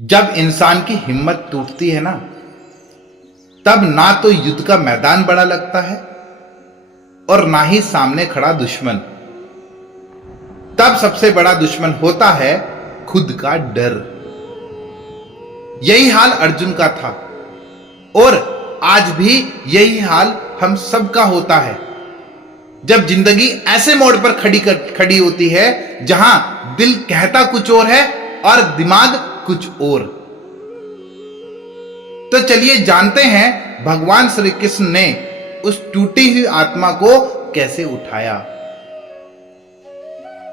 जब इंसान की हिम्मत टूटती है ना, तब ना तो युद्ध का मैदान बड़ा लगता है और ना ही सामने खड़ा दुश्मन। तब सबसे बड़ा दुश्मन होता है खुद का डर। यही हाल अर्जुन का था और आज भी यही हाल हम सबका होता है। जब जिंदगी ऐसे मोड़ पर खड़ी होती है जहां दिल कहता कुछ और है और दिमाग कुछ और। तो चलिए जानते हैं भगवान श्री कृष्ण ने उस टूटी हुई आत्मा को कैसे उठाया।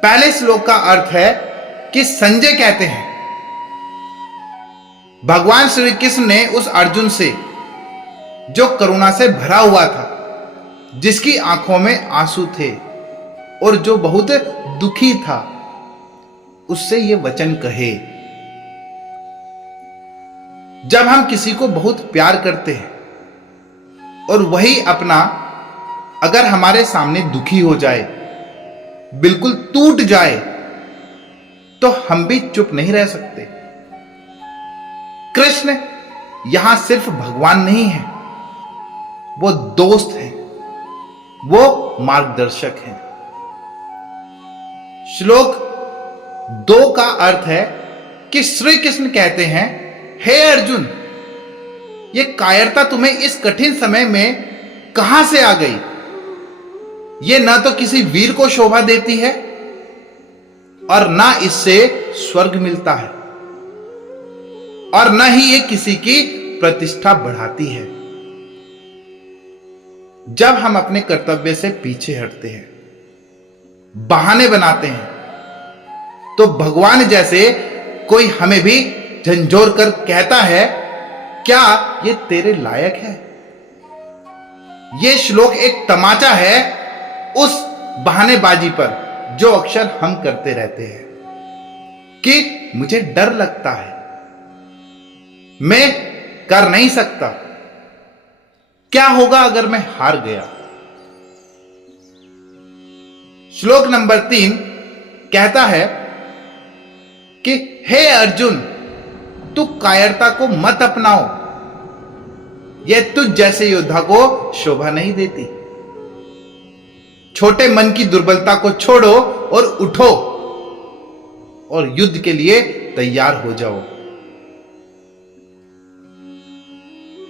पहले श्लोक का अर्थ है कि संजय कहते हैं, भगवान श्री कृष्ण ने उस अर्जुन से जो करुणा से भरा हुआ था, जिसकी आंखों में आंसू थे और जो बहुत दुखी था, उससे ये वचन कहे। जब हम किसी को बहुत प्यार करते हैं और वही अपना अगर हमारे सामने दुखी हो जाए, बिल्कुल टूट जाए, तो हम भी चुप नहीं रह सकते। कृष्ण यहां सिर्फ भगवान नहीं है, वो दोस्त हैं, वो मार्गदर्शक हैं। श्लोक 2 का अर्थ है कि श्री कृष्ण कहते हैं, हे अर्जुन, ये कायरता तुम्हें इस कठिन समय में कहां से आ गई? ये ना तो किसी वीर को शोभा देती है और ना इससे स्वर्ग मिलता है और ना ही ये किसी की प्रतिष्ठा बढ़ाती है। जब हम अपने कर्तव्य से पीछे हटते हैं, बहाने बनाते हैं, तो भगवान जैसे कोई हमें भी झंझोर कर कहता है, क्या ये तेरे लायक है? यह श्लोक एक तमाचा है उस बहानेबाजी पर जो अक्सर हम करते रहते हैं कि मुझे डर लगता है, मैं कर नहीं सकता, क्या होगा अगर मैं हार गया? श्लोक नंबर 3 कहता है कि हे अर्जुन, तू कायरता को मत अपनाओ, यह तुझ जैसे योद्धा को शोभा नहीं देती। छोटे मन की दुर्बलता को छोड़ो और उठो और युद्ध के लिए तैयार हो जाओ।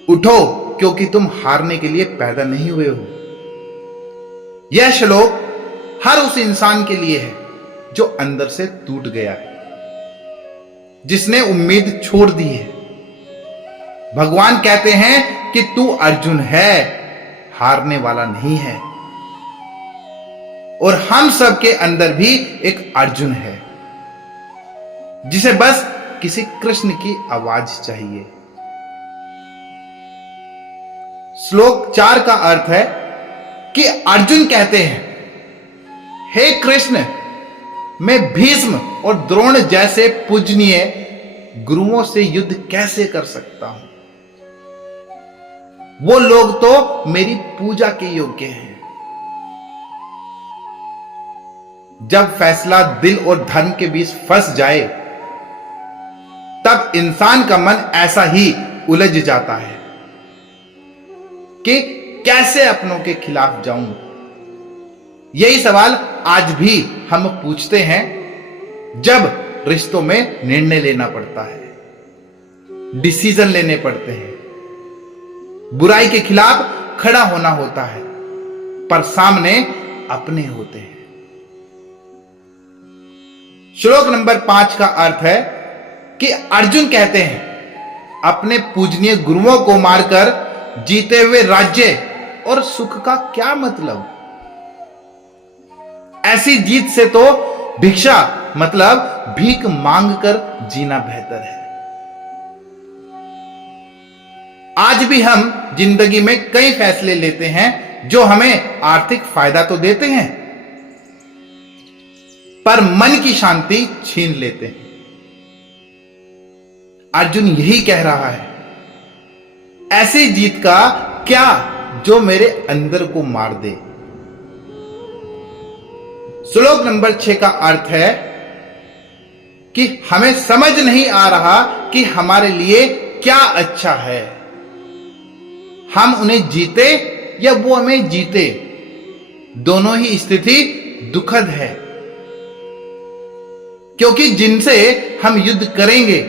उठो, क्योंकि तुम हारने के लिए पैदा नहीं हुए हो। यह श्लोक हर उस इंसान के लिए है जो अंदर से टूट गया है, जिसने उम्मीद छोड़ दी है। भगवान कहते हैं कि तू अर्जुन है, हारने वाला नहीं है। और हम सब के अंदर भी एक अर्जुन है, जिसे बस किसी कृष्ण की आवाज चाहिए। श्लोक 4 का अर्थ है कि अर्जुन कहते हैं, हे कृष्ण, मैं भीष्म और द्रोण जैसे पूजनीय गुरुओं से युद्ध कैसे कर सकता हूं? वो लोग तो मेरी पूजा के योग्य हैं। जब फैसला दिल और धर्म के बीच फंस जाए, तब इंसान का मन ऐसा ही उलझ जाता है कि कैसे अपनों के खिलाफ जाऊं। यही सवाल आज भी हम पूछते हैं जब रिश्तों में निर्णय लेना पड़ता है, डिसीजन लेने पड़ते हैं, बुराई के खिलाफ खड़ा होना होता है, पर सामने अपने होते हैं। श्लोक नंबर 5 का अर्थ है कि अर्जुन कहते हैं, अपने पूजनीय गुरुओं को मारकर जीते हुए राज्य और सुख का क्या मतलब? ऐसी जीत से तो भिक्षा मतलब भीख मांगकर जीना बेहतर है। आज भी हम जिंदगी में कई फैसले लेते हैं जो हमें आर्थिक फायदा तो देते हैं, पर मन की शांति छीन लेते हैं। अर्जुन यही कह रहा है, ऐसी जीत का क्या जो मेरे अंदर को मार दे। श्लोक नंबर 6 का अर्थ है कि हमें समझ नहीं आ रहा कि हमारे लिए क्या अच्छा है। हम उन्हें जीते या वो हमें जीते, दोनों ही स्थिति दुखद है, क्योंकि जिनसे हम युद्ध करेंगे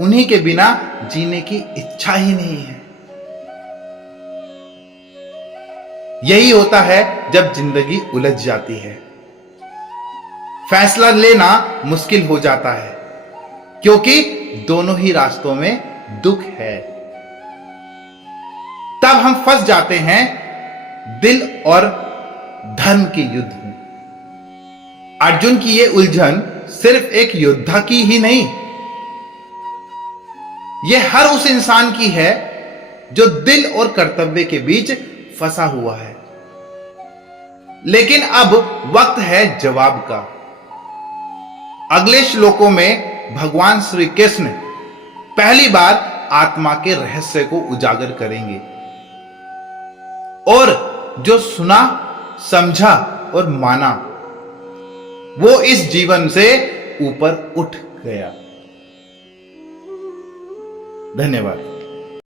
उन्हीं के बिना जीने की इच्छा ही नहीं है। यही होता है जब जिंदगी उलझ जाती है, फैसला लेना मुश्किल हो जाता है, क्योंकि दोनों ही रास्तों में दुख है। तब हम फंस जाते हैं दिल और धर्म के युद्ध में। अर्जुन की यह उलझन सिर्फ एक योद्धा की ही नहीं, यह हर उस इंसान की है जो दिल और कर्तव्य के बीच फंसा हुआ है। लेकिन अब वक्त है जवाब का। अगले श्लोकों में भगवान श्री कृष्ण पहली बार आत्मा के रहस्य को उजागर करेंगे, और जो सुना, समझा और माना वो इस जीवन से ऊपर उठ गया। धन्यवाद।